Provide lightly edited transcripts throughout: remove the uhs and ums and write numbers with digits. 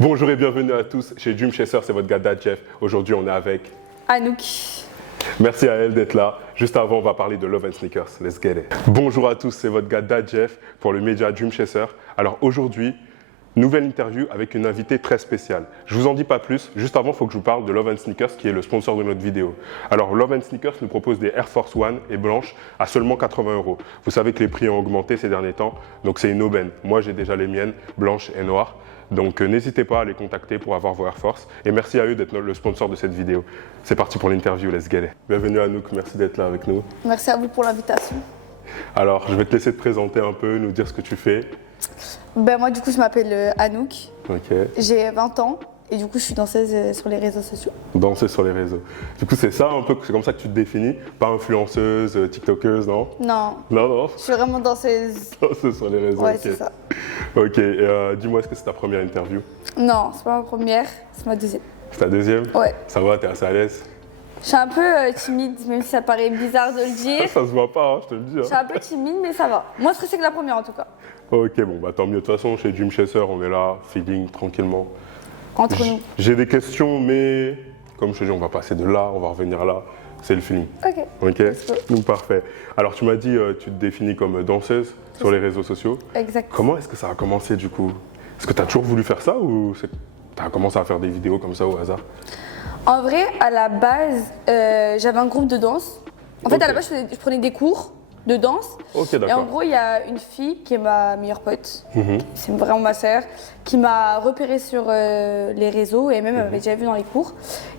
Bonjour et bienvenue à tous chez Dream Chaser, c'est votre gars Dad Jeff. Aujourd'hui, on est avec Anouk. Merci à elle d'être là. Juste avant, on va parler de Love and Sneakers. Let's get it. Bonjour à tous, c'est votre gars Dad Jeff pour le média Dream Chaser. Alors aujourd'hui, nouvelle interview avec une invitée très spéciale. Je vous en dis pas plus. Juste avant, il faut que je vous parle de Love and Sneakers qui est le sponsor de notre vidéo. Alors Love and Sneakers nous propose des Air Force One et blanches à seulement 80 €. Vous savez que les prix ont augmenté ces derniers temps, donc c'est une aubaine. Moi, j'ai déjà les miennes, blanches et noires. Donc n'hésitez pas à les contacter pour avoir vos Air Force. Et merci à eux d'être le sponsor de cette vidéo. C'est parti pour l'interview, let's get it. Bienvenue Anouk, merci d'être là avec nous. Merci à vous pour l'invitation. Alors, je vais te laisser te présenter un peu, nous dire ce que tu fais. Moi du coup je m'appelle Anouk, Ok. j'ai 20 ans et du coup je suis danseuse sur les réseaux sociaux. Danser sur les réseaux. Du coup, c'est ça un peu, c'est comme ça que tu te définis. Pas influenceuse, tiktokeuse, non? Non, Non. je suis vraiment danseuse. Danser sur les réseaux, Ouais, ok. c'est ça. Ok, dis-moi, est-ce que c'est ta première interview? Non, c'est pas ma première, c'est ma deuxième. C'est ta deuxième? Ouais. Ça va, t'es assez à l'aise? Je suis un peu timide, même si ça paraît bizarre de le dire. Ça se voit pas, hein, je te le dis. Je suis un peu timide mais ça va. Moins stressée que la première en tout cas. Ok, bon, bah tant mieux. De toute façon, chez Dream Chaser, on est là, feeling, tranquillement. Entre nous. J'ai des questions, mais comme je te dis, on va passer de là, on va revenir là. C'est le feeling. Ok. Ok? Donc parfait. Alors tu m'as dit, tu te définis comme danseuse sur les réseaux sociaux. Exact. Comment est-ce que ça a commencé du coup? Est-ce que tu as toujours voulu faire ça ou tu as commencé à faire des vidéos comme ça au hasard? En vrai, à la base, j'avais un groupe de danse. En fait, Ok. à la base, je prenais des cours de danse. Ok, Et en d'accord. gros, il y a une fille qui est ma meilleure pote, Mhm. c'est vraiment ma sœur, qui m'a repérée sur les réseaux et même elle m'avait déjà vu dans les cours.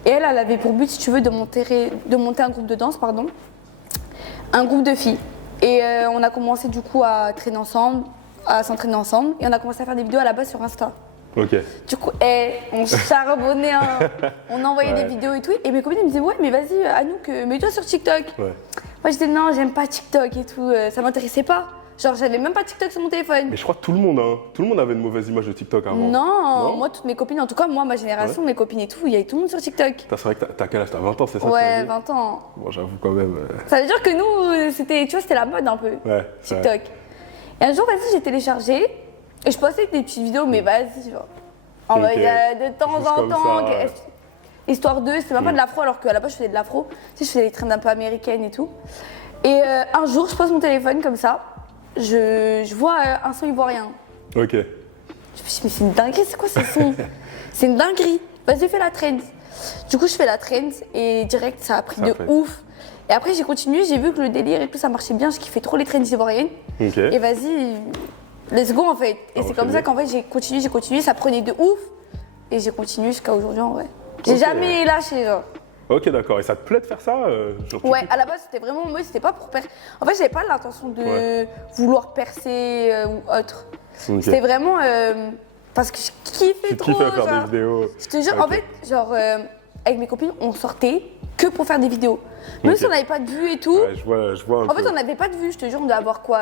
Et elle avait pour but, si tu veux, de monter un groupe de danse, pardon, un groupe de filles. Et on a commencé du coup à traîner ensemble, à s'entraîner ensemble, et on a commencé à faire des vidéos à la base sur Insta. Ok. Du coup, on charbonnait, on envoyait Ouais. des vidéos et tout. Et mes copines elles me disaient, ouais, mais vas-y, Anouk, mets-toi sur TikTok. Ouais. Moi, j'étais, non, j'aime pas TikTok et tout, ça m'intéressait pas. Genre, j'avais même pas TikTok sur mon téléphone. Mais je crois que tout le monde avait une mauvaise image de TikTok avant. Non, moi, toutes mes copines, en tout cas, moi, ma génération, mes copines et tout, il y avait tout le monde sur TikTok. C'est vrai que t'as quel âge? T'as 20 ans, c'est ça? tu Ouais, m'as dit 20 ans. Bon, j'avoue quand même. Ça veut dire que nous, c'était, tu vois, c'était la mode un peu, Ouais. c'est vrai. TikTok. Et un jour, vas-y, j'ai téléchargé et je postais des petites vidéos, mais vas-y, genre. En Ok. mode, de temps Juste en comme temps, ça, ouais. histoire de, c'était même pas de l'afro, alors qu'à la base, je faisais de l'afro. Tu sais, je faisais des trends un peu américaines et tout. Et un jour, je pose mon téléphone comme ça, je vois un son ivoirien. Ok. Je me suis dit, mais c'est une dinguerie, c'est quoi ce son? C'est une dinguerie. Vas-y, fais la trend. Du coup, je fais la trend et direct, ça a pris Ça de fait. ouf. Et après, j'ai continué, j'ai vu que le délire et tout, ça marchait bien. Je kiffais trop les trends ivoiriennes. Ok. Et vas-y, let's go en fait. Et Ah, c'est on comme fait ça bien. qu'en fait, j'ai continué, ça prenait de ouf. Et j'ai continué jusqu'à aujourd'hui en vrai. J'ai Ok. jamais lâché, genre. Ok, d'accord. Et ça te plaît de faire ça sur Ouais, TikTok? à la base, c'était vraiment moi, c'était pas pour percer. En fait, j'avais pas l'intention de Ouais. vouloir percer ou autre. Ok. C'était vraiment parce que je kiffais Tu trop. kiffes faire genre. des vidéos. Je te jure, Ok. en fait, genre, avec mes copines, on sortait que pour faire des vidéos. Même Ok. si on n'avait pas de vues et tout. Ouais, je vois un En peu. fait, on n'avait pas de vues, je te jure, on devait avoir quoi,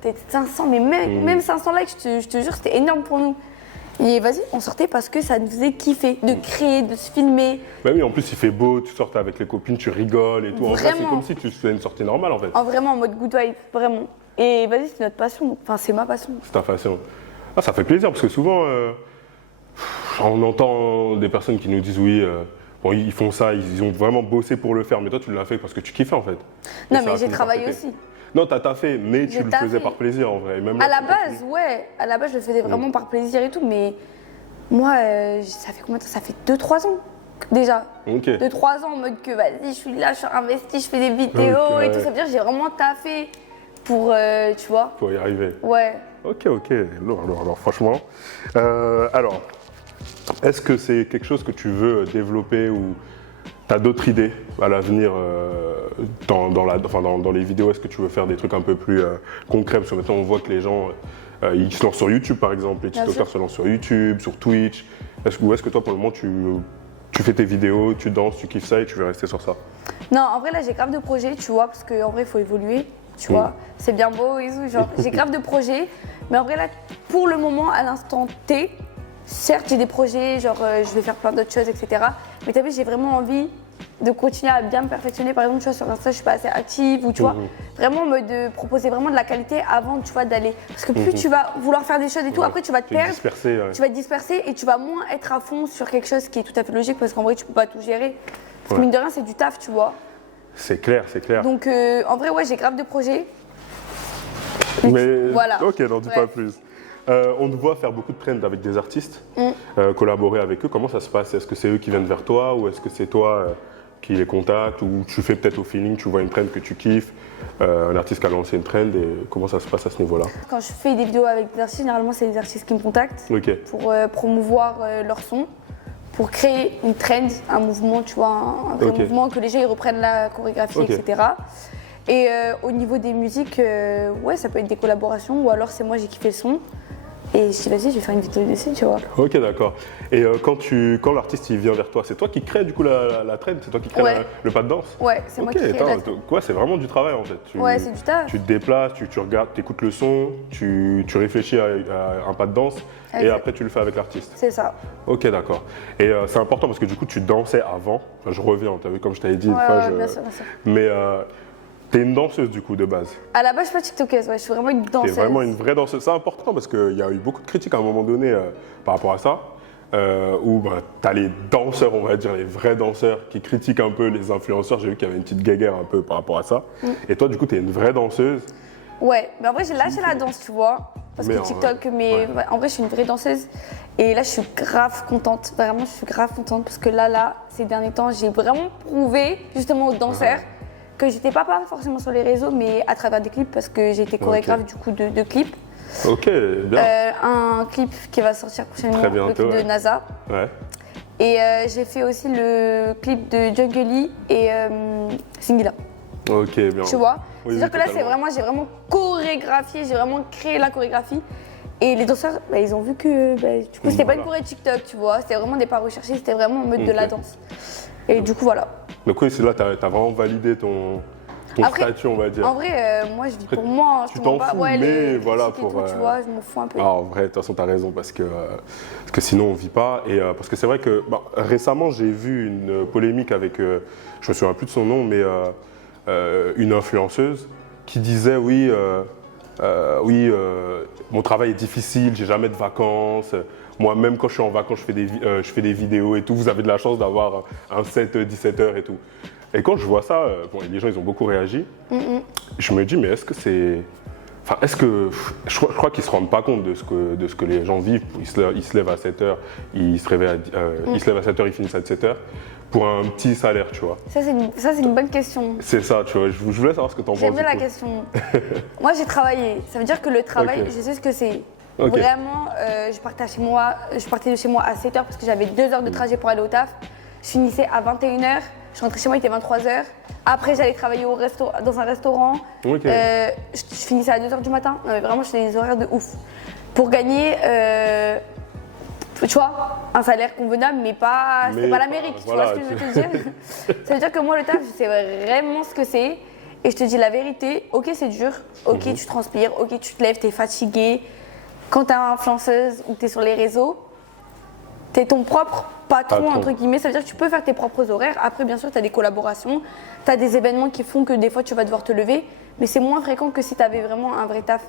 peut-être 500, mais même 500 likes, je te jure, c'était énorme pour nous. Et vas-y, on sortait parce que ça nous faisait kiffer de créer, de se filmer. Bah oui, en plus il fait beau, tu sortes avec les copines, tu rigoles et tout. En vrai, c'est Vraiment. comme si tu faisais une sortie normale en fait. Vraiment en mode good vibe, vraiment. Et vas-y, c'est notre passion, enfin, c'est ma passion. C'est ta façon. Ah, ça fait plaisir parce que souvent, on entend des personnes qui nous disent oui, bon, ils font ça, ils ont vraiment bossé pour le faire, mais toi tu l'as fait parce que tu kiffais en fait. Et Non, ça mais a j'ai fini par travaillé péter. aussi. Non, t'as taffé, mais tu J'ai le taffé. faisais par plaisir en vrai. Et même là, À la tu base, continues. ouais, à la base, je le faisais vraiment par plaisir et tout, mais moi, ça fait combien de temps? Ça fait 2-3 ans déjà. Ok. 2-3 ans en mode que vas-y, je suis là, je suis investie, je fais des vidéos Ok, et tout. ouais. Ça veut dire que j'ai vraiment taffé pour, tu vois. Pour y arriver. Ouais. Ok, lourd, alors franchement. Alors, est-ce que c'est quelque chose que tu veux développer ou tu as d'autres idées à l'avenir dans les vidéos? Est-ce que tu veux faire des trucs un peu plus concrets? Parce que maintenant on voit que les gens ils se lancent sur YouTube par exemple, les Bien TikTokers sûr. se lancent sur YouTube, sur Twitch. Ou est-ce que toi pour le moment tu fais tes vidéos, tu danses, tu kiffes ça et tu veux rester sur ça? Non, en vrai, là, j'ai grave de projets, tu vois, parce qu'en vrai, il faut évoluer, tu vois. C'est bien beau et tout, genre, j'ai grave de projets. Mais en vrai, là, pour le moment, à l'instant T, certes, j'ai des projets, genre, je vais faire plein d'autres choses, etc. Mais t'as vu, j'ai vraiment envie de continuer à bien me perfectionner. Par exemple, tu vois, sur Insta, je suis pas assez active ou tu vois, vraiment de proposer vraiment de la qualité avant, tu vois, d'aller. Parce que plus tu vas vouloir faire des choses et tout, après tu vas te perdre, tu vas te disperser et tu vas moins être à fond sur quelque chose qui est tout à fait logique parce qu'en vrai, tu peux pas tout gérer. Parce que mine de rien, c'est du taf, tu vois. C'est clair, c'est clair. Donc, en vrai, ouais, j'ai grave de projets. Mais voilà. Ok, n'en dis pas plus. On te voit faire beaucoup de trends avec des artistes, collaborer avec eux. Comment ça se passe? Est-ce que c'est eux qui viennent vers toi ou est-ce que c'est toi qui les contactes ou tu fais peut-être au feeling, tu vois une trend que tu kiffes, un artiste qui a lancé une trend et comment ça se passe à ce niveau-là? Quand je fais des vidéos avec des artistes, généralement c'est des artistes qui me contactent pour promouvoir leur son, pour créer une trend, un mouvement, tu vois, un vrai mouvement, que les gens ils reprennent la chorégraphie, etc. Et au niveau des musiques, ouais, ça peut être des collaborations ou alors c'est moi j'ai kiffé le son. Et je dis vas-y, je vais faire une vidéo dessus, tu vois. Ok, d'accord. Et quand l'artiste il vient vers toi, c'est toi qui crée du coup la trend? C'est toi qui crée le pas de danse? Ouais, c'est moi qui crée la trend. Quoi, c'est vraiment du travail en fait. Ouais, c'est du taf. Tu te déplaces, tu regardes, tu écoutes le son, tu réfléchis à un pas de danse et après tu le fais avec l'artiste. C'est ça. Ok, d'accord. Et c'est important parce que du coup tu dansais avant. Enfin, je reviens, tu as vu comme je t'avais dit une fois. Bien sûr, bien sûr. Mais t'es une danseuse du coup de base. À la base, je suis pas tiktokeuse, ouais, je suis vraiment une danseuse. T'es vraiment une vraie danseuse. C'est important parce qu'il y a eu beaucoup de critiques à un moment donné par rapport à ça, où t'as les danseurs, on va dire, les vrais danseurs qui critiquent un peu les influenceurs. J'ai vu qu'il y avait une petite guéguerre un peu par rapport à ça. Et toi, du coup, t'es une vraie danseuse. Ouais, mais en vrai, j'ai lâché la danse, tu vois. Parce que TikTok, en vrai, je suis une vraie danseuse. Et là, je suis grave contente. Vraiment, je suis grave contente parce que là, ces derniers temps, j'ai vraiment prouvé justement aux danseurs que j'étais pas forcément sur les réseaux, mais à travers des clips, parce que j'ai été chorégraphe du coup de clips. Ok, bien. Un clip qui va sortir prochainement, très bientôt, le clip de NASA. Ouais. Et j'ai fait aussi le clip de Jungle Lee et Singila. Ok, bien. Tu vois, c'est-à-dire que là, j'ai vraiment chorégraphié, j'ai vraiment créé la chorégraphie. Et les danseurs, ils ont vu que du coup, c'était pas une choré TikTok, tu vois, c'était vraiment des pas recherchés, c'était vraiment en mode de la danse. Et du coup, voilà. Donc oui, c'est là, t'as vraiment validé ton statut, on va dire. En vrai, moi, je vis pour moi. Tu t'en fous, mais voilà, pour... tu vois, je m'en fous un peu. En vrai, de toute façon, t'as raison, parce que sinon, on vit pas. Et parce que c'est vrai que récemment, j'ai vu une polémique avec, je me souviens plus de son nom, mais une influenceuse qui disait, mon travail est difficile, j'ai jamais de vacances. Moi, même quand je suis en vacances, je fais des vidéos et tout. Vous avez de la chance d'avoir un 7-17 heures et tout. Et quand je vois ça, les gens, ils ont beaucoup réagi. Je me dis, mais est-ce que c'est... Enfin, est-ce que... Je crois qu'ils ne se rendent pas compte de ce que les gens vivent. Ils se lèvent à 7 heures, ils se lèvent à 7 heures, ils finissent à 17 heures. Pour un petit salaire, tu vois. Ça, c'est une bonne question. C'est ça, tu vois. Je voulais savoir ce que tu en penses. J'aime bien la question. Moi, j'ai travaillé. Ça veut dire que le travail, je sais ce que c'est. Vraiment, je partais de chez moi à 7h parce que j'avais 2 heures de trajet pour aller au taf. Je finissais à 21h. Je rentrais chez moi, il était 23h. Après, j'allais travailler dans un restaurant. Je finissais à 2h du matin. Non, mais vraiment, je faisais des horaires de ouf. Pour gagner, tu vois, un salaire convenable, mais c'était pas l'Amérique. Tu vois ce que je veux te dire? Ça veut dire que moi, le taf, je sais vraiment ce que c'est. Et je te dis la vérité, ok, c'est dur. Ok, tu transpires. Ok, tu te lèves, t'es fatigué. Quand t'es influenceuse ou t'es sur les réseaux, t'es ton propre patron, entre guillemets. Ça veut dire que tu peux faire tes propres horaires. Après, bien sûr, t'as des collaborations, t'as des événements qui font que des fois, tu vas devoir te lever. Mais c'est moins fréquent que si t'avais vraiment un vrai taf.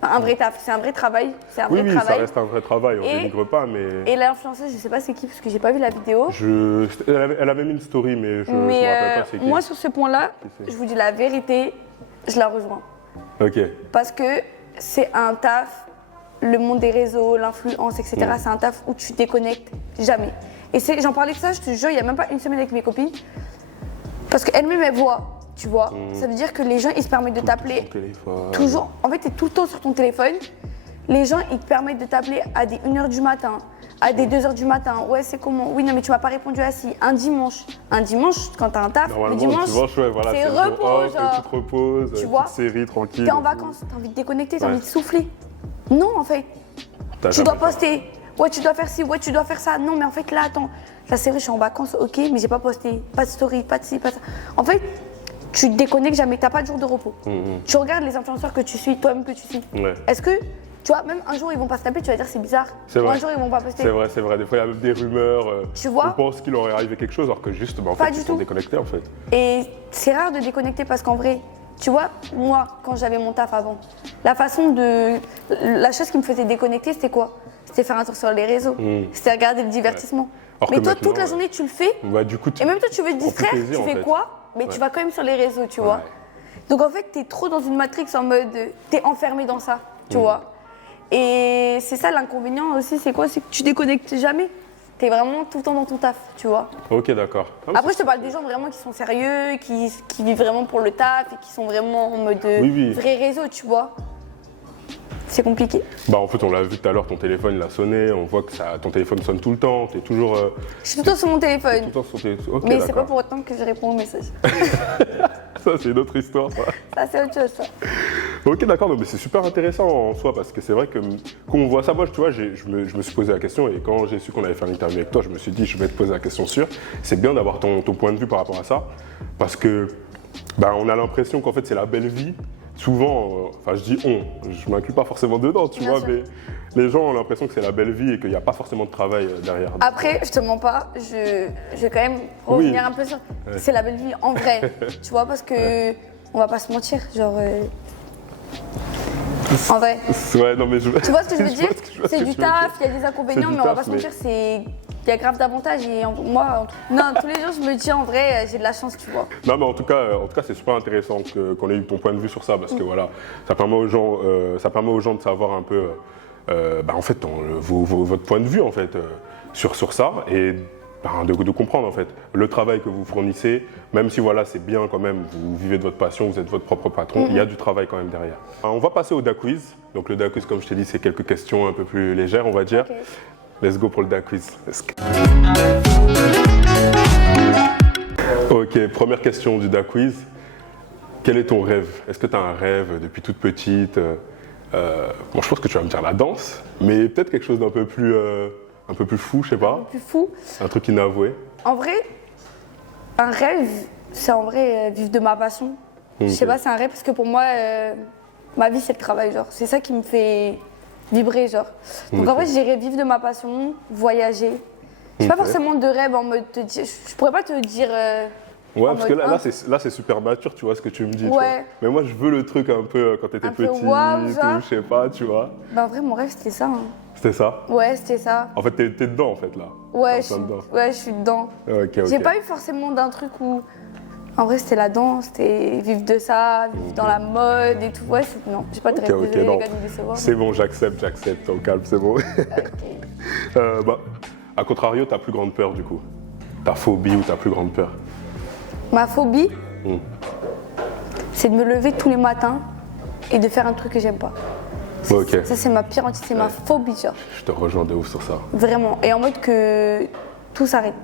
Enfin, un vrai taf, c'est un vrai travail. C'est un vrai travail. Ça reste un vrai travail, on ne dénigre pas, mais... Et l'influenceuse, je sais pas c'est qui, parce que j'ai pas vu la vidéo. Elle avait mis une story, mais je me rappelle pas c'est qui. Moi, sur ce point-là, je vous dis la vérité, je la rejoins. Ok. Parce que c'est un taf. Le monde des réseaux, l'influence, etc., c'est un taf où tu déconnectes jamais. Et j'en parlais de ça, je te jure, il n'y a même pas une semaine avec mes copines. Parce qu'elles-mêmes, elles voient, tu vois. Ça veut dire que les gens, ils se permettent de t'appeler toujours. En fait, tu es tout le temps sur ton téléphone. Les gens, ils te permettent de t'appeler à des 1h du matin, à des 2h du matin. Ouais, c'est comment? Oui, non, mais tu m'as pas répondu assis. Un dimanche, quand t'as un taf, le dimanche, c'est repos, genre. Tu te reposes, tu vois, série, tranquille. T'es en vacances, t'as envie de déconnecter, t'as envie de souffler. Non, en fait. Tu dois poster. Ouais, tu dois faire ci, ouais, tu dois faire ça. Non, mais en fait, là, attends. Là, c'est vrai, je suis en vacances, ok, mais j'ai pas posté. Pas de story, pas de ci, pas de ça. En fait, tu te déconnectes jamais, t'as pas de jour de repos. Tu regardes les influenceurs que tu suis, toi-même que tu suis. Est-ce que Tu vois, même un jour ils vont pas snapper, tu vas dire c'est bizarre. C'est Ou vrai. un jour ils vont pas poster. C'est vrai. Des fois, il y a même des rumeurs. Tu vois? On pense qu'il aurait arrivé quelque chose, alors que juste, bah, en Pas fait, du ils sont tout. déconnectés, en fait. Et c'est rare de déconnecter parce qu'en vrai, tu vois, moi, quand j'avais mon taf avant, la chose qui me faisait déconnecter, c'était quoi? C'était faire un tour sur les réseaux, c'était regarder le divertissement. Alors Mais que toi, maintenant, toute la journée, tu le fais, Bah, du coup, et même toi, tu veux te prends plus distraire, plaisir, tu en fais fait. quoi? Mais tu vas quand même sur les réseaux, tu vois. Donc en fait, t'es trop dans une matrix en mode, t'es enfermé dans ça, tu vois. Et c'est ça l'inconvénient aussi, c'est quoi? C'est que tu déconnectes jamais. T'es vraiment tout le temps dans ton taf, tu vois. Ok, d'accord. Ah, mais Après, je te parle des gens vraiment qui sont sérieux, qui vivent vraiment pour le taf et qui sont vraiment en mode Oui. vrai réseau, tu vois. C'est compliqué. Bah, en fait, on l'a vu tout à l'heure, ton téléphone il a sonné, on voit que ton téléphone sonne tout le temps, t'es toujours Je suis tout le temps sur mon tout téléphone, le temps sur ton téléphone. Ok, mais c'est pas d'accord. pour autant que je réponds aux messages. Ça, c'est une autre histoire, ça. Ça, c'est autre chose, ça. Ok, d'accord, non, mais c'est super intéressant en soi, parce que c'est vrai que quand on voit ça, moi, tu vois, je me suis posé la question, et quand j'ai su qu'on allait faire une interview avec toi, je me suis dit, je vais te poser la question sûre. C'est bien d'avoir ton point de vue par rapport à ça, parce que bah, on a l'impression qu'en fait, c'est la belle vie. Souvent, enfin je dis je m'inclus pas forcément dedans, tu Bien vois, sûr. mais les gens ont l'impression que c'est la belle vie et qu'il n'y a pas forcément de travail derrière. Après, je te mens pas, je vais quand même revenir un peu sur. C'est la belle vie en vrai, tu vois, parce que on va pas se mentir, genre. En vrai. Ouais, non, mais Tu vois ce que je veux je dire? vois ce que C'est tu du veux dire. taf, il y a des inconvénients, C'est du mais on va taf, pas se mentir, il y a grave d'avantages. Et moi, non, tous les jours, je me dis en vrai, j'ai de la chance, tu vois. Non, mais en tout cas, c'est super intéressant qu'on ait eu ton point de vue sur ça, parce que voilà, ça permet aux gens de savoir un peu, bah, en fait, votre point de vue en fait sur ça et bah, de comprendre en fait le travail que vous fournissez, même si voilà, c'est bien quand même, vous vivez de votre passion, vous êtes votre propre patron, il y a du travail quand même derrière. On va passer au DA Quiz. Donc le DA Quiz, comme je t'ai dit, c'est quelques questions un peu plus légères, on va dire. Ok. Let's go pour le DA Quiz. Ok, première question du DA Quiz. Quel est ton rêve? Est-ce que tu as un rêve depuis toute petite? Bon, je pense que tu vas me dire la danse, mais peut-être quelque chose d'un peu plus fou, je sais pas. Plus fou. Un truc inavoué. En vrai, un rêve, c'est en vrai vivre de ma passion. Je sais Ok. pas, c'est un rêve parce que pour moi, ma vie, c'est le travail, genre. C'est ça qui me fait vibrer, genre. Donc en Ok. vrai, j'irais vivre de ma passion, voyager. J'ai pas Ok. forcément de rêve en mode te dire. Je pourrais pas te dire. Ouais, en parce que mode là, c'est super mature, tu vois ce que tu me dis. tu vois. Ouais. Mais moi, je veux le truc un peu quand t'étais Un peu petite, waouh, ou genre. je sais pas, tu vois. Bah en vrai, mon rêve, c'était ça. Hein. C'était ça. Ouais, c'était ça. En fait, t'es dedans, en fait, là. Ouais, T'es je en suis, plein dedans. ouais, je suis dedans. Ok, ok. J'ai pas eu forcément d'un truc où. En vrai, c'était la danse, c'était vivre de ça, vivre dans la mode et tout. Ouais, non, j'ai pas de rêve. Ok, Désolée, non. les gars, de me décevoir. C'est bon, j'accepte, au calme, c'est bon. Bah, à contrario, ta plus grande peur, du coup. Ta phobie ou ta plus grande peur. Ma phobie, Mm. c'est de me lever tous les matins et de faire un truc que j'aime pas. Ok, Ça, c'est ma pire entité, c'est ma phobie, genre. je te rejoins de ouf sur ça. Vraiment. Et en mode que tout s'arrête.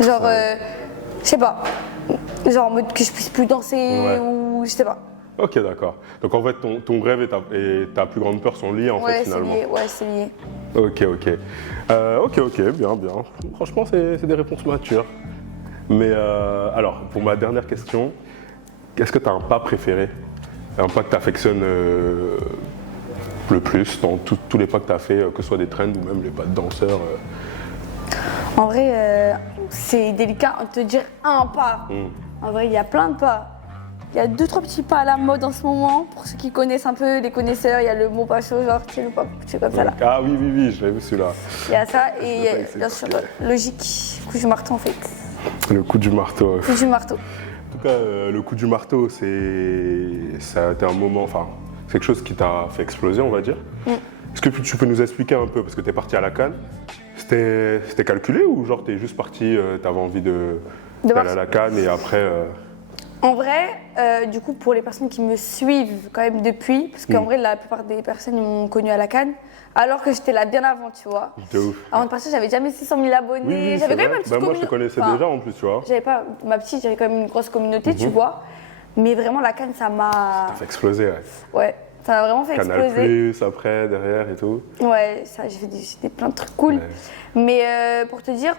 Genre, je sais pas. Genre en mode que je puisse plus danser Ouais. ou je sais pas. Ok, d'accord. Donc en fait, ton rêve et ta plus grande peur sont liés en fait Ouais, c'est finalement. lié. Ouais, c'est lié. Ok, ok, bien. Franchement, c'est des réponses matures. Mais alors, pour ma dernière question, est-ce que tu as un pas préféré? Un pas que tu affectionnes le plus dans tous les pas que tu as fait, que ce soit des trends ou même les pas de danseurs En vrai, c'est délicat de te dire un pas. En vrai, il y a plein de pas. Il y a 2-3 petits pas à la mode en ce moment. Pour ceux qui connaissent un peu, les connaisseurs, il y a le mot pas chaud, genre, tu sais, le pas, c'est comme ça là. Ah oui, je l'ai vu celui-là. Il y a ça et Je sais pas, c'est bien sûr, logique, coup du marteau en fait. Le coup du marteau. Coup du marteau. En tout cas, le coup du marteau, ça a été un moment, enfin, c'est quelque chose qui t'a fait exploser, on va dire. Est-ce que tu peux nous expliquer un peu, parce que tu es parti à la Cannes, c'était calculé ou genre tu es juste parti, tu avais envie d'aller à la Cannes et après. En vrai, du coup, pour les personnes qui me suivent quand même depuis, parce qu'en vrai, la plupart des personnes ils m'ont connue à la Cannes, alors que j'étais là bien avant, tu vois. De ouf. Avant de partir, j'avais jamais 600 000 abonnés. Oui, J'avais c'est quand même vrai. ma petite Bah, moi, je te communauté. connaissais Enfin, déjà en plus, tu vois. J'avais pas ma petite, j'avais quand même une grosse communauté, tu vois. Mais vraiment, la Cannes, ça m'a. Ça fait exploser, ouais. Ouais, ça m'a vraiment fait Canal exploser. Plus, après, derrière et tout. Ouais, ça, j'ai fait plein de trucs cool. Ouais. Mais pour te dire,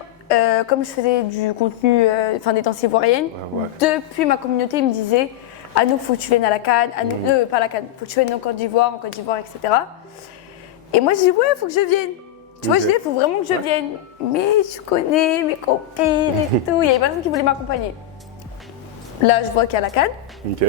comme je faisais du contenu, enfin des danses ivoiriennes, Ouais. depuis ma communauté, ils me disaient Anouk, faut que tu viennes à la CAN, Anouk, pas à la CAN, faut que tu viennes en Côte d'Ivoire, etc. Et moi, je dis, ouais, faut que je vienne. Tu vois, je dis, il faut vraiment que je vienne. Mais tu connais mes copines et tout, il y avait personne qui voulait m'accompagner. Là, je vois qu'il y a la CAN. Ok.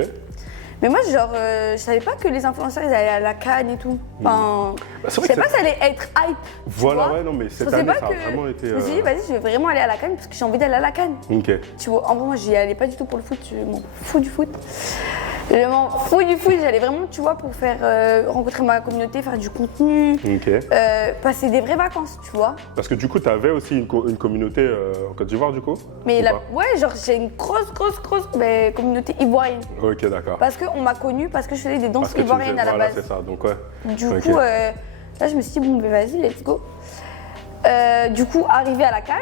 Mais moi, genre, je savais pas que les influenceurs, ils allaient à la CAN et tout. Enfin, Bah, je savais pas que ça allait être hype. Voilà, tu vois. ouais, non, mais cette Je pensais année, pas ça a que- vraiment été. Je me suis dit, vas-y, je vais vraiment aller à la CAN parce que j'ai envie d'aller à la CAN. Ok. Tu vois, en vrai, moi, j'y allais pas du tout pour le foot, je m'en fous du foot. Je m'en fous du foot, j'allais vraiment, tu vois, pour faire rencontrer ma communauté, faire du contenu, Ok. passer des vraies vacances, tu vois. Parce que du coup, tu avais aussi une communauté en Côte d'Ivoire, du coup Mais ou là, pas ouais, genre, j'ai une grosse communauté ivoirienne. Ok, d'accord. Parce qu'on m'a connue, parce que je faisais des danses Parce que tu ivoiriennes faisais- à la voilà, base. c'est ça, donc ouais. Du Ok. coup, là, je me suis dit, bon, ben vas-y, let's go. Du coup, arrivé à la CAN,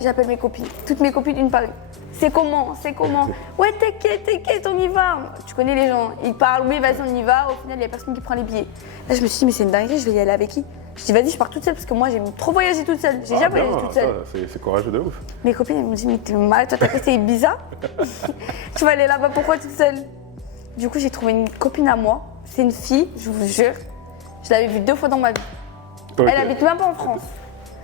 j'appelle mes copines, toutes mes copines une par une. C'est comment? Ouais, t'inquiète, on y va. Tu connais les gens, ils parlent, oui, vas-y, on y va. Au final, il n'y a personne qui prend les billets. Là, je me suis dit, mais c'est une dinguerie, je vais y aller avec qui? Je dis, vas-y, je pars toute seule parce que moi, j'aime trop voyager toute seule. J'ai Ah, jamais bien, voyagé toute ça, seule. c'est courageux de ouf. Mes copines, elles m'ont dit, mais t'es malade, toi, t'as cru que c'était Ibiza? Tu vas aller là-bas, pourquoi toute seule? Du coup, j'ai trouvé une copine à moi. C'est une fille, je vous jure. Je l'avais vue 2 fois dans ma vie. Ok. Elle habite même pas en France.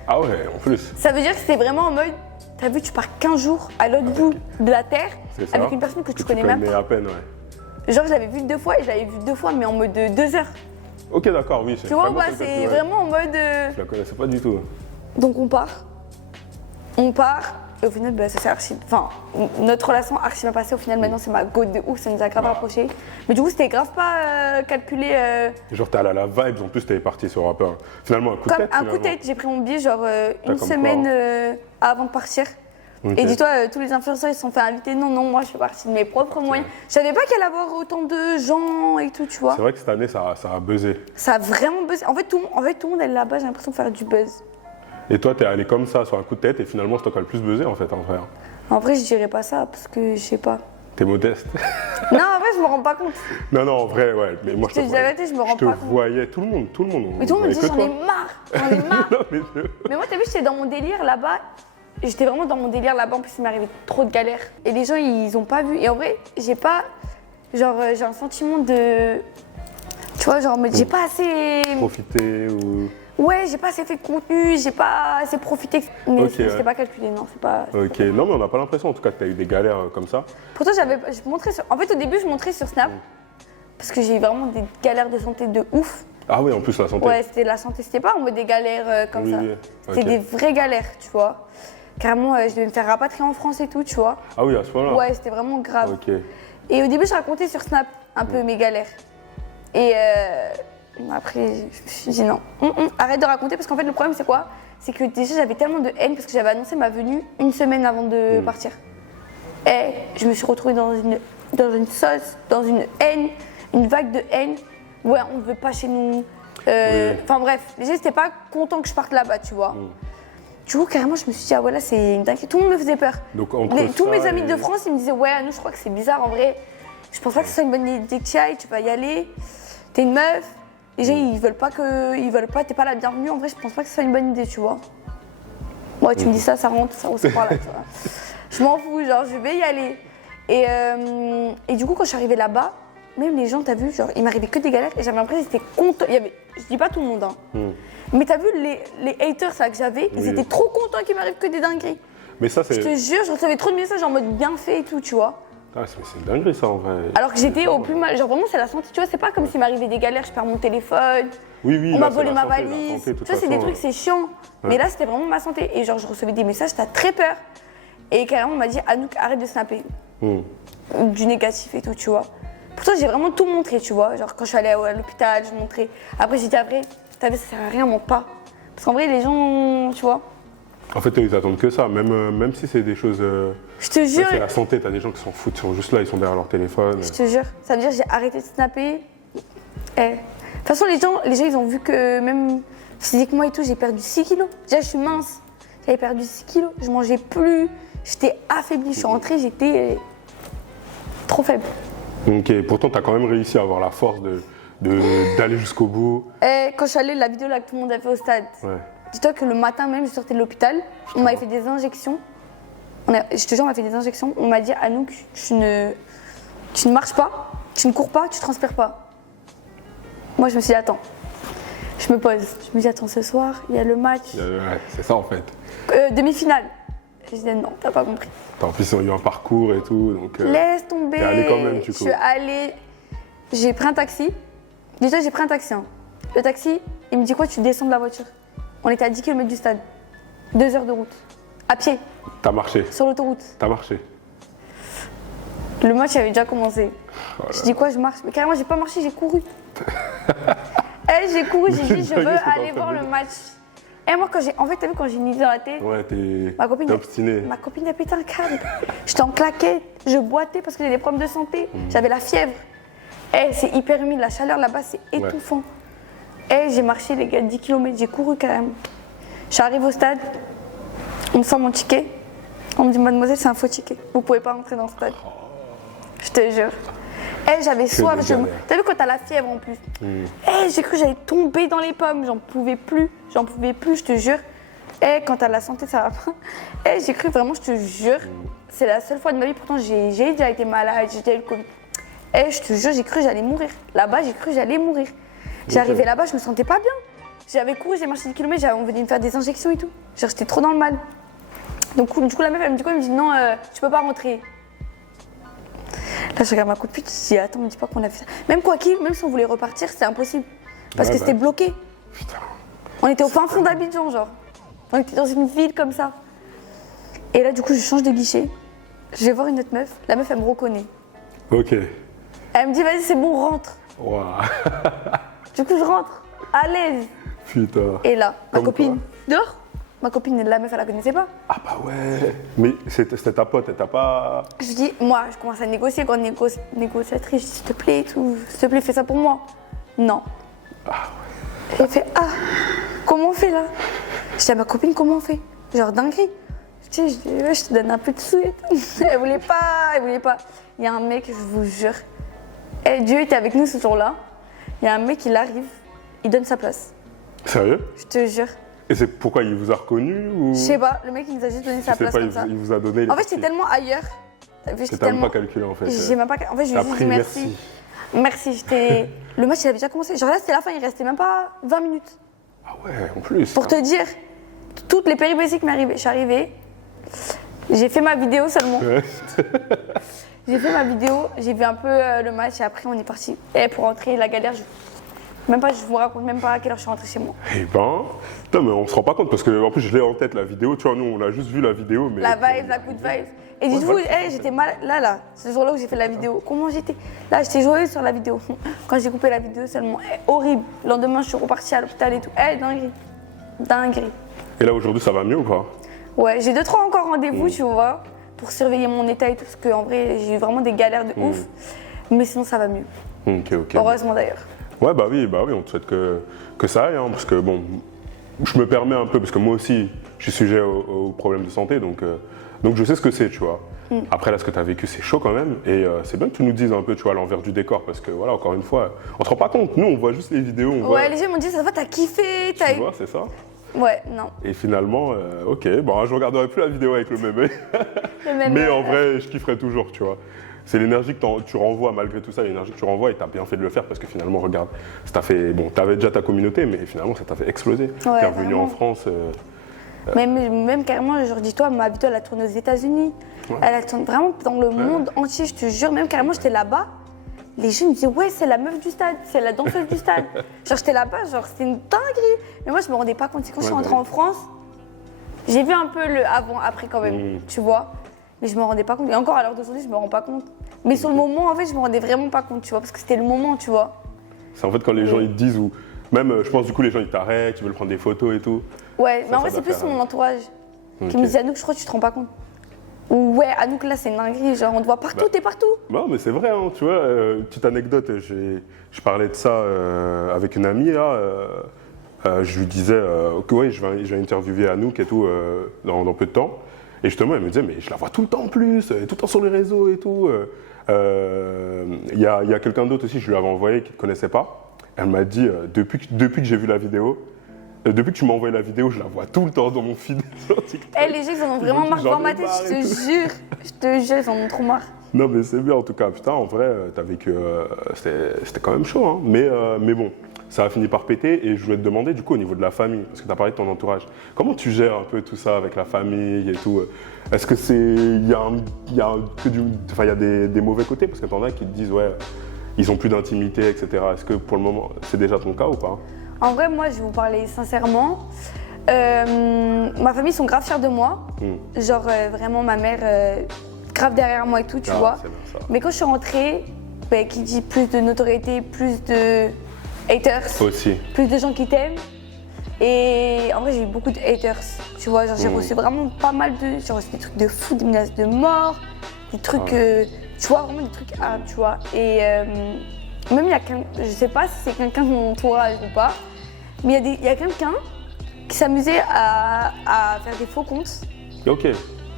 Ah ouais, en plus. Ça veut dire que c'était vraiment en mode, t'as vu, tu pars 15 jours à l'autre bout de la Terre C'est ça. avec une personne que tu connais même pas. à peine, ouais. Genre, je l'avais vue 2 fois et je l'avais vue 2 fois, mais en mode 2 heures. Ok, d'accord, oui. Tu vois, vraiment ouais, quelqu'un c'est qui- vraiment en mode. Je la connaissais pas du tout. Donc, on part. Et au final, bah, ça s'est archi. Enfin, notre relation archi bien passée. Au final, maintenant, c'est ma go de ouf, ça nous a grave rapprochés. Mais du coup, c'était grave pas calculé. Genre, t'es allé à la vibes, en plus, t'es parti sur un peu. Finalement, un coup de Comme tête. un coup de finalement. tête, j'ai pris mon billet genre une comme semaine quoi, avant de partir. Ok. Et dis-toi, tous les influenceurs ils se sont fait inviter. Non, moi je fais partie de mes propres moyens. Je savais pas qu'il allait y avoir autant de gens et tout, tu vois. C'est vrai que cette année, ça a buzzé. Ça a vraiment buzzé. En fait, tout le monde est là-bas, j'ai l'impression de faire du buzz. Et toi, t'es allé comme ça, sur un coup de tête, et finalement, c'est toi qui as le plus buzzé, en fait, en vrai. En vrai, je dirais pas ça parce que je sais pas. T'es modeste. Non, en vrai, je me rends pas compte. Non, en vrai, ouais. Mais moi, Je te dis la vérité, je me rends Je te pas compte. voyais, tout le monde. Mais tout le monde me voyait dit que j'en toi. ai marre. Non, mais Mais moi, t'as vu, j'étais dans mon délire là-bas. J'étais vraiment dans mon délire là-bas. En plus, il m'est arrivé trop de galères. Et les gens, ils ont pas vu. Et en vrai, j'ai pas. Genre, j'ai un sentiment de. Tu vois, genre, j'ai pas assez. profiter ou. Ouais, j'ai pas assez fait de contenu, j'ai pas assez profité. Mais Ok, c'était ouais. pas calculé, non, c'est pas. Ok, non, mais on n'a pas l'impression, en tout cas, que t'as eu des galères comme ça. Pourtant, je montrais sur. En fait, au début, je montrais sur Snap. Parce que j'ai eu vraiment des galères de santé de ouf. Ah oui, en plus, la santé. Ouais, c'était la santé, c'était pas en mode des galères comme Oui, ça. oui, C'était ok. des vraies galères, tu vois. Carrément, je devais me faire rapatrier en France et tout, tu vois. Ah oui, à ce point-là. Ouais, c'était vraiment grave. Ok. Et au début, je racontais sur Snap un peu mes galères. Et après, je me suis dit non, arrête de raconter parce qu'en fait, le problème, c'est quoi? C'est que déjà, j'avais tellement de haine parce que j'avais annoncé ma venue une semaine avant de partir. Et je me suis retrouvée dans une sauce, dans une haine, une vague de haine. Ouais, on ne veut pas chez nous. Enfin bref, les gens n'étaient pas contents que je parte là-bas, tu vois. Du coup, carrément, je me suis dit, ah ouais, là, c'est une dinguerie. Tout le monde me faisait peur. Donc, entre Tous ça mes amis et- de France, ils me disaient, ouais, nous, je crois que c'est bizarre en vrai. Je pense pas que ce soit une bonne idée que tu y ailles, tu vas y aller. T'es une meuf. Les gens, ils veulent pas, t'es pas la bienvenue. En vrai, je pense pas que ce soit une bonne idée, tu vois. Ouais, tu me dis ça rentre, ça ressort par là, tu vois. Je m'en fous, genre, je vais y aller. Et du coup, quand je suis arrivée là-bas, même les gens, t'as vu, genre, il m'arrivait que des galères et j'avais l'impression qu'ils étaient contents. Je dis pas tout le monde, hein. Mais t'as vu, les haters là, que j'avais, ils Oui. étaient trop contents qu'il m'arrive que des dingueries. Mais ça, Je te c'est. jure, je recevais trop de messages en mode bien fait et tout, tu vois. Ah, c'est une dinguerie, ça, en vrai. Alors que j'étais au plus mal. Genre vraiment, c'est la santé, tu vois, c'est pas comme s'il m'arrivait des galères, je perds mon téléphone, Oui, oui. on là, m'a c'est volé la ma santé, la valise. santé, de Tu toute vois, c'est des façon, trucs, c'est chiant. Mais là, c'était vraiment ma santé. Et genre, je recevais des messages, t'as très peur. Et carrément, on m'a dit, Anouk, arrête de snapper. Du négatif et tout, tu vois. Pourtant, j'ai vraiment tout montré, tu vois. Genre, quand je suis allée à l'hôpital, je montrais. Après, j'ai dit, après, t'as vu, ça sert à rien, montre pas. Parce qu'en vrai, les gens, tu vois. En fait, ils attendent que ça, même si c'est des choses. Je te jure, C'est la santé, t'as des gens qui s'en foutent, ils sont juste là, ils sont derrière leur téléphone. je te jure. Ça veut dire que j'ai arrêté de snapper. De toute façon, les gens, ils ont vu que même physiquement et tout, j'ai perdu 6 kilos. Déjà, je suis mince. J'avais perdu 6 kilos. Je mangeais plus. J'étais affaiblie. Je suis rentrée, j'étais trop faible. Ok, pourtant, t'as quand même réussi à avoir la force d'aller jusqu'au bout. Quand je suis allée, la vidéo là que tout le monde a fait au stade, Ouais. dis-toi que le matin même, je sortais de l'hôpital. On m'avait fait des injections. Je te jure, on m'a fait des injections. On m'a dit, Anouk, tu ne tu ne marches pas, tu ne cours pas, tu ne transpires pas. Moi, je me suis dit, attends, je me pose. Je me dis, attends, ce soir, il y a le match. Ouais, c'est ça en fait. Demi-finale. Je disais, non, t'as pas compris. En plus, ils ont eu un parcours et tout. Donc, Laisse tomber. t'es allé quand même, du coup. Je suis allée, j'ai pris un taxi. Déjà, j'ai pris un taxi. Hein. Le taxi, il me dit quoi, tu descends de la voiture. On était à 10 km du stade. 2 heures de route. À pied, T'as marché. sur l'autoroute. T'as marché. Le match avait déjà commencé. Oh là Je dis quoi, je marche. Mais carrément, j'ai pas marché, j'ai couru. J'ai couru, j'ai dit, je veux aller voir le match. Et moi, en fait, t'as vu, quand j'ai une idée dans la tête, Ouais, t'es t'es obstiné. ma copine a pété un câble. J'étais en claquette, je boitais parce que j'ai des problèmes de santé. J'avais la fièvre. C'est hyper humide, la chaleur là-bas, c'est étouffant. J'ai marché, les gars, 10 km, j'ai couru quand même. Je suis arrivée au stade, on me sort mon ticket. On me dit, mademoiselle, c'est un faux ticket. Vous pouvez pas rentrer dans le stade. Je te jure. J'avais soif. T'as vu quand t'as la fièvre en plus. J'ai cru que j'allais tomber dans les pommes. J'en pouvais plus, je te jure. Quand t'as la santé, ça va pas. J'ai cru vraiment, je te jure. C'est la seule fois de ma vie, pourtant j'ai déjà été malade, j'ai déjà eu le Covid. Je te jure, j'ai cru que j'allais mourir. Là-bas, j'ai cru que j'allais mourir. J'arrivais là-bas, je me sentais pas bien. J'avais couru, j'ai marché 10 km, on venait me faire des injections et tout. Genre, j'étais trop dans le mal. Donc, du coup, la meuf, elle me dit quoi? Elle me dit non, tu peux pas rentrer. Là, je regarde ma copine, je dis attends, me dis pas qu'on a fait ça. Même même si on voulait repartir, c'est impossible. Parce que c'était bloqué. Putain. On était au fin fond d'Abidjan, genre. On était dans une ville comme ça. Et là, du coup, je change de guichet. Je vais voir une autre meuf. La meuf, elle me reconnaît. Ok. Elle me dit vas-y, c'est bon, rentre. Waouh. Du coup, je rentre, à l'aise. Putain. Et là, ma Comme copine, quoi. dehors. Ma copine, la meuf, elle la connaissait pas. Ah bah ouais. Mais c'était ta pote, elle t'a pas... Je dis, moi, je commence à négocier, quand négociatrice, je dis, s'il te plaît, fais ça pour moi. Non. Ah ouais. Elle fait, comment on fait là? Je dis à ma copine, comment on fait? Genre dinguerie. Je dis, ouais, je te donne un peu de sous et tout. Elle voulait pas. Il y a un mec, je vous jure. Dieu était avec nous ce jour-là. Il y a un mec, il arrive, il donne sa place. Sérieux? Je te jure. Et c'est pourquoi il vous a reconnu ou... Je sais pas, le mec, il nous a juste donné sa place comme ça. Il vous a donné... En fait, j'étais tellement ailleurs. T'as même pas calculé en fait. J'ai même pas. En fait, je lui ai juste dit merci. Merci, Le match, il avait déjà commencé. Genre là, c'était la fin, il restait même pas 20 minutes. Ah ouais, en plus. Pour te dire, toutes les péripéties qui m'arrivaient. Je suis arrivée, j'ai fait ma vidéo seulement. Ouais. J'ai fait ma vidéo, j'ai vu un peu le match et après, on est parti. Et pour rentrer, la galère, je vous raconte même pas à quelle heure je suis rentrée chez moi. Eh ben, non mais on se rend pas compte parce que en plus je l'ai en tête la vidéo, tu vois, nous on a juste vu la vidéo mais... La vibe, la good vibe. Et dites-vous, j'étais mal, là, ce jour-là où j'ai fait la vidéo, comment j'étais? Là, j'étais joyeuse sur la vidéo. Quand j'ai coupé la vidéo seulement, horrible. Le lendemain, je suis repartie à l'hôpital et tout. Dinguerie. Et là aujourd'hui ça va mieux ou pas? Ouais, j'ai 2-3 encore rendez-vous, tu vois, pour surveiller mon état et tout, parce qu'en vrai, j'ai eu vraiment des galères de ouf. Mais sinon, ça va mieux. Ok. Heureusement d'ailleurs. Ouais, bah oui, on te souhaite que ça aille, hein, parce que bon, je me permets un peu, parce que moi aussi, je suis sujet aux problèmes de santé, donc je sais ce que c'est, tu vois. Après, là, ce que tu as vécu, c'est chaud quand même, et c'est bien que tu nous dises un peu, tu vois, l'envers du décor, parce que voilà, encore une fois, on se rend pas compte, nous, on voit juste les vidéos, on voit... Ouais, les gens m'ont dit, ça va, t'as kiffé, Tu vois, c'est ça. Ouais, non. Et finalement, ok, bon, je regarderai plus la vidéo avec le même œil, mais en vrai, je kifferai toujours, tu vois. C'est l'énergie que tu renvoies, malgré tout ça, l'énergie que tu renvoies, et tu as bien fait de le faire parce que finalement, regarde, ça t'a fait. Bon, tu avais déjà ta communauté, mais finalement, ça t'a fait exploser. Ouais, tu es revenu en France. Même carrément, genre, dis-toi, ma vidéo, elle a tourné aux États-Unis. Ouais. Elle a tourné vraiment dans le monde entier, je te jure. Même carrément, j'étais là-bas. Les gens me disaient, ouais, c'est la meuf du stade, c'est la danseuse du stade. Genre, j'étais là-bas, genre, c'était une dinguerie. Mais moi, je me rendais pas compte. C'est quand je suis rentrée en France, j'ai vu un peu le avant-après quand même, tu vois. Mais je me rendais pas compte. Et encore à l'heure d'aujourd'hui, je me rends pas compte. Mais sur le moment, en fait, je me rendais vraiment pas compte, tu vois, parce que c'était le moment, tu vois. C'est en fait quand les gens ils te disent, ou même, je pense du coup, les gens ils t'arrêtent, ils veulent prendre des photos et tout. Ouais, mais en vrai, c'est plus mon entourage qui me disait, Anouk, je crois que tu te rends pas compte. Ou ouais, Anouk, là, c'est une dinguerie, genre, on te voit partout, t'es partout. Non, mais c'est vrai, hein, tu vois, petite anecdote, je parlais de ça avec une amie, là. Je lui disais que ouais, je vais interviewer Anouk et tout dans peu de temps. Et justement, elle me disait, mais je la vois tout le temps en plus, tout le temps sur les réseaux et tout. Il y a quelqu'un d'autre aussi, je lui avais envoyé, qui ne connaissait pas. Elle m'a dit, depuis que j'ai vu la vidéo, depuis que tu m'as envoyé la vidéo, je la vois tout le temps dans mon feed sur TikTok. Les gens, ils en ont vraiment marre de voir ma tête, je te jure, ils en ont trop marre. Non, mais c'est bien en tout cas. Putain, en vrai, t'as vécu. C'était quand même chaud, hein. Mais bon, ça a fini par péter. Et je voulais te demander, du coup, au niveau de la famille, parce que t'as parlé de ton entourage, comment tu gères un peu tout ça avec la famille et tout? Est-ce que c'est. Il y a des mauvais côtés? Parce que t'en as qui te disent, ouais, ils ont plus d'intimité, etc. Est-ce que pour le moment, c'est déjà ton cas ou pas? En vrai, moi, je vais vous parler sincèrement. Ma famille sont grave fiers de moi. Genre, vraiment, ma mère, grave derrière moi et tout, tu vois. C'est bien ça. Mais quand je suis rentrée, bah, qui dit plus de notoriété, plus de haters, Aussi. plus de gens qui t'aiment. Et en vrai, j'ai eu beaucoup de haters, tu vois. Genre, j'ai reçu vraiment pas mal de. J'ai reçu des trucs de fou, des menaces de mort, des trucs, tu vois, vraiment des trucs hard, tu vois. Et même, il y a je sais pas si c'est quelqu'un de mon entourage ou pas, mais il y a quelqu'un qui s'amusait à faire des faux comptes. Ok.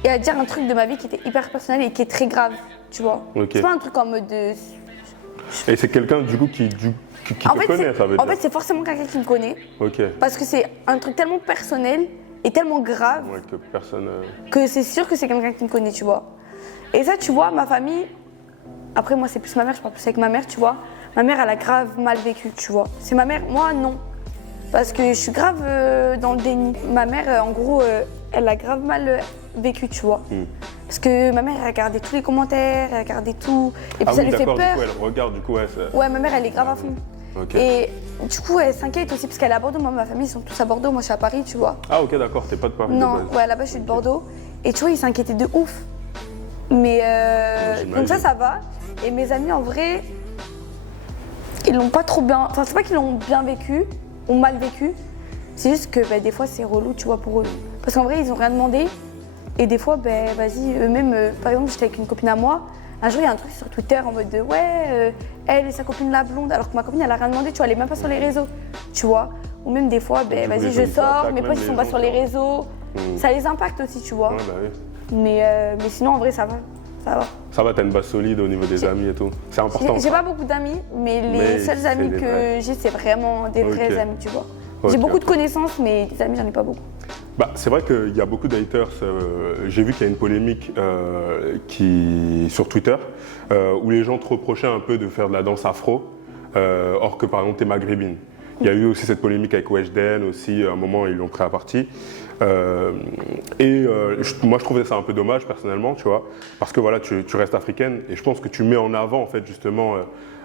Et à dire un truc de ma vie qui était hyper personnel et qui est très grave, tu vois. Ok. C'est pas un truc en mode de. Et c'est quelqu'un du coup qui te connaît, ça veut dire. En fait, c'est forcément quelqu'un qui me connaît. Ok. Parce que c'est un truc tellement personnel et tellement grave Ouais, que personne. que c'est sûr que c'est quelqu'un qui me connaît, tu vois. Et ça, tu vois, ma famille. Après, moi, c'est plus ma mère, je parle plus avec ma mère, tu vois. Ma mère, elle a grave mal vécu, tu vois. C'est ma mère, moi, non. Parce que je suis grave dans le déni. Ma mère, en gros, elle a grave mal vécu, tu vois. Parce que ma mère, elle regardait tous les commentaires, elle regardait tout. Et puis ça lui fait peur. Du coup, elle regarde, du coup, ouais. Ouais, ma mère, elle est grave à fond. Ok. Et du coup, elle s'inquiète aussi parce qu'elle est à Bordeaux. Moi, ma famille, ils sont tous à Bordeaux. Moi, je suis à Paris, tu vois. Ah, ok, d'accord, t'es pas de Paris. Non, de base. ouais, là-bas, je suis de Bordeaux. Et tu vois, ils s'inquiétaient de ouf. Mais donc ça va. Et mes amis, en vrai, ils l'ont pas trop bien. Enfin, c'est pas qu'ils l'ont bien vécu ou mal vécu. C'est juste que bah, des fois, c'est relou, tu vois, pour eux. Parce qu'en vrai, ils ont rien demandé. Et des fois, ben vas-y, eux-mêmes, par exemple, j'étais avec une copine à moi. Un jour, il y a un truc sur Twitter en mode de ouais, elle et sa copine la blonde, alors que ma copine, elle a rien demandé, tu vois, elle est même pas sur les réseaux, tu vois. Ou même des fois, ben vas-y, je sors, mes potes, ils sont pas sur les réseaux. Ça les impacte aussi, tu vois. Ouais, bah oui. Mais sinon, en vrai, ça va. Ça va. Ça va, t'as une base solide au niveau des amis et tout. C'est important. J'ai pas beaucoup d'amis, mais les seuls amis que j'ai, c'est vraiment des vrais amis, tu vois. J'ai beaucoup de connaissances, mais des amis, j'en ai pas beaucoup. Bah, c'est vrai qu'il y a beaucoup d'haters. J'ai vu qu'il y a une polémique sur Twitter où les gens te reprochaient un peu de faire de la danse afro, or que par exemple t'es maghrébine. Il y a eu aussi cette polémique avec Weshden aussi, à un moment ils l'ont pris à partie. Moi je trouvais ça un peu dommage personnellement, tu vois, parce que voilà, tu restes africaine et je pense que tu mets en avant en fait justement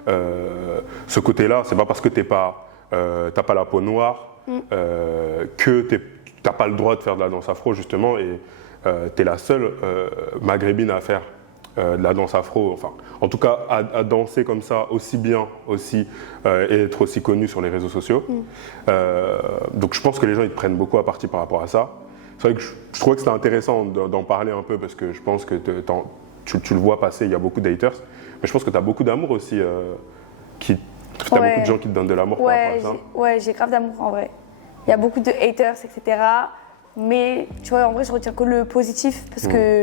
ce côté-là. C'est pas parce que t'as pas la peau noire que t'as pas le droit de faire de la danse afro justement, et t'es la seule maghrébine à faire de la danse afro, enfin en tout cas à danser comme ça aussi bien aussi et être aussi connue sur les réseaux sociaux. Donc je pense que les gens ils te prennent beaucoup à partie par rapport à ça. C'est vrai que je trouvais que c'était intéressant d'en parler un peu parce que je pense que tu le vois passer, il y a beaucoup d'haters, mais je pense que tu as beaucoup d'amour aussi, t'as beaucoup de gens qui te donnent de l'amour par rapport à ça. Ouais, j'ai grave d'amour en vrai. Il y a beaucoup de haters, etc. Mais tu vois, en vrai, je retiens que le positif parce que,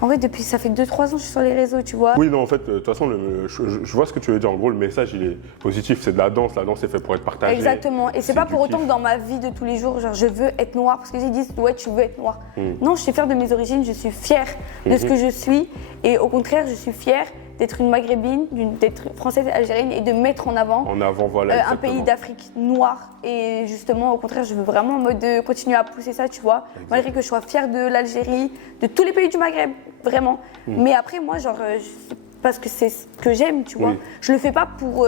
en vrai, depuis ça fait 2-3 ans que je suis sur les réseaux, tu vois. Oui, non, en fait, de toute façon, je vois ce que tu veux dire. En gros, le message, il est positif. C'est de la danse c'est fait pour être partagé. Exactement. Et c'est pas pour autant que dans ma vie de tous les jours, genre, je veux être noire. Parce que ils disent, ouais, tu veux être noire. Non, je suis fière de mes origines, je suis fière de ce que je suis. Et au contraire, je suis fière d'être une maghrébine, d'être française et algérienne et de mettre en avant, voilà, un pays d'Afrique noire. Et justement, au contraire, je veux vraiment en mode de continuer à pousser ça, tu vois. Malgré que je sois fière de l'Algérie, de tous les pays du Maghreb, vraiment. Mais après, moi, genre, parce que c'est ce que j'aime, tu vois. Je le fais pas pour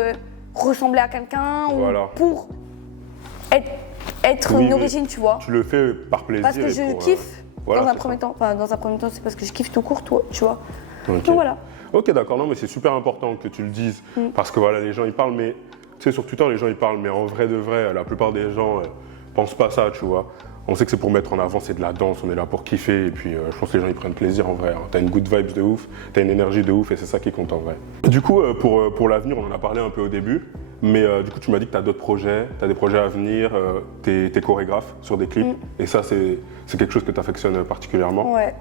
ressembler à quelqu'un ou pour être une origine, tu vois. Tu le fais par plaisir. Parce que je kiffe dans un premier temps. Enfin, dans un premier temps, c'est parce que je kiffe tout court, tu vois. Donc voilà. Ok, d'accord, non, mais c'est super important que tu le dises, parce que voilà, les gens ils parlent, mais tu sais, sur Twitter, les gens ils parlent, mais en vrai de vrai, la plupart des gens pensent pas ça, tu vois. On sait que c'est pour mettre en avant, c'est de la danse, on est là pour kiffer, et puis je pense que les gens ils prennent plaisir en vrai. Hein. T'as une good vibes de ouf, t'as une énergie de ouf, et c'est ça qui compte en vrai. Du coup, pour l'avenir, on en a parlé un peu au début, mais du coup, tu m'as dit que t'as d'autres projets, t'as des projets à venir, t'es chorégraphe sur des clips, et ça, c'est quelque chose que t'affectionnes particulièrement. Ouais.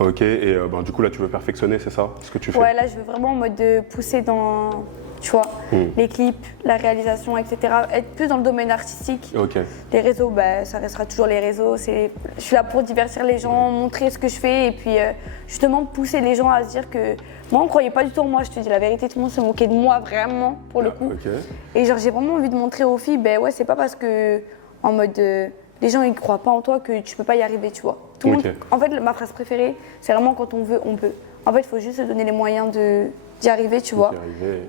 Ok, et du coup là tu veux perfectionner, c'est ça ce que tu fais? Ouais, là je veux vraiment en mode de pousser dans, tu vois, les clips, la réalisation, etc. Être plus dans le domaine artistique. Ok. Les réseaux, bah, ça restera toujours les réseaux. Je suis là pour divertir les gens, montrer ce que je fais et puis justement pousser les gens à se dire que moi, on ne croyait pas du tout en moi, je te dis la vérité, tout le monde se moquait de moi vraiment pour le coup. Ok. Et genre, j'ai vraiment envie de montrer aux filles, ben ouais, c'est pas parce que en mode les gens ils croient pas en toi que tu peux pas y arriver, tu vois. Tout le monde, en fait, ma phrase préférée, c'est vraiment quand on veut, on peut. En fait, il faut juste se donner les moyens d'y arriver, tu vois.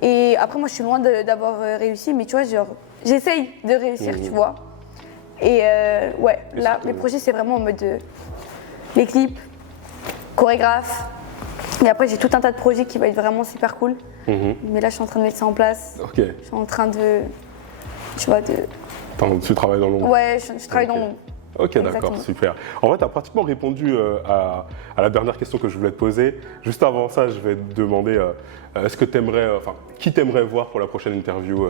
Et après, moi, je suis loin d'avoir réussi, mais tu vois, genre, j'essaye de réussir, tu vois. Et ouais, là, mes projets, c'est vraiment en mode les clips, chorégraphe. Et après, j'ai tout un tas de projets qui vont être vraiment super cool. Mais là, je suis en train de mettre ça en place. Ok. Je suis en train de, tu vois, Tu travailles dans l'ombre. Ouais, je travaille dans l'ombre. Ok, d'accord, super. En vrai, tu as pratiquement répondu à la dernière question que je voulais te poser. Juste avant ça, je vais te demander est-ce que qui t'aimerais voir pour la prochaine interview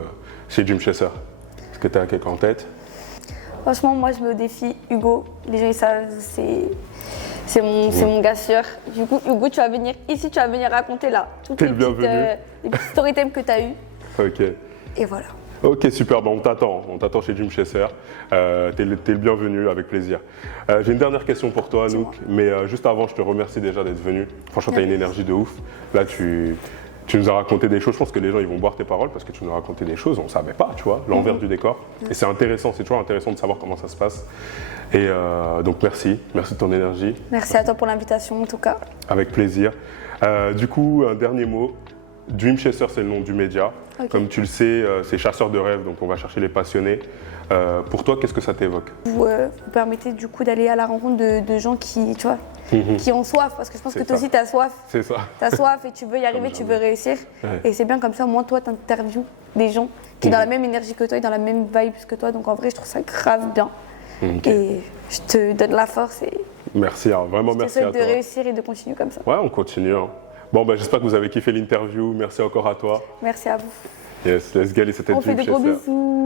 chez Dream Chaser? Est-ce que tu as quelqu'un en tête? Franchement, moi, je mets au défi Hugo. Les gens, ils savent, c'est mon gars sûr. Du coup, Hugo, tu vas venir ici, tu vas venir raconter là toutes les petites story time que tu as eues. Ok. Et voilà. Ok, super, on t'attend chez Dream Chaser. T'es le bienvenu, avec plaisir. J'ai une dernière question pour toi, Anouk, mais juste avant, je te remercie déjà d'être venu. Franchement, tu as une énergie de ouf. Là, tu nous as raconté des choses, je pense que les gens ils vont boire tes paroles parce que tu nous as raconté des choses, on ne savait pas, tu vois, l'envers du décor. Et c'est intéressant, c'est toujours intéressant de savoir comment ça se passe. Et donc merci de ton énergie. Merci à toi pour l'invitation en tout cas. Avec plaisir. Du coup, un dernier mot. Dream Chaser, c'est le nom du média. Okay. Comme tu le sais, c'est chasseur de rêves, donc on va chercher les passionnés. Pour toi, qu'est-ce que ça t'évoque? Vous permettez du coup d'aller à la rencontre de gens qui, tu vois, qui ont soif, parce que je pense que toi aussi tu as soif. C'est ça. Tu as soif et tu veux y arriver, tu veux réussir. Ouais. Et c'est bien comme ça, moi, toi, tu interviews des gens qui sont dans la même énergie que toi et dans la même vibe que toi. Donc en vrai, je trouve ça grave bien. Et je te donne la force. Et merci, hein, vraiment merci à toi. Je te souhaite de réussir et de continuer comme ça. Ouais, on continue. Hein. Bon, j'espère que vous avez kiffé l'interview. Merci encore à toi. Merci à vous. Yes, let's go, c'était On fait des gros bisous.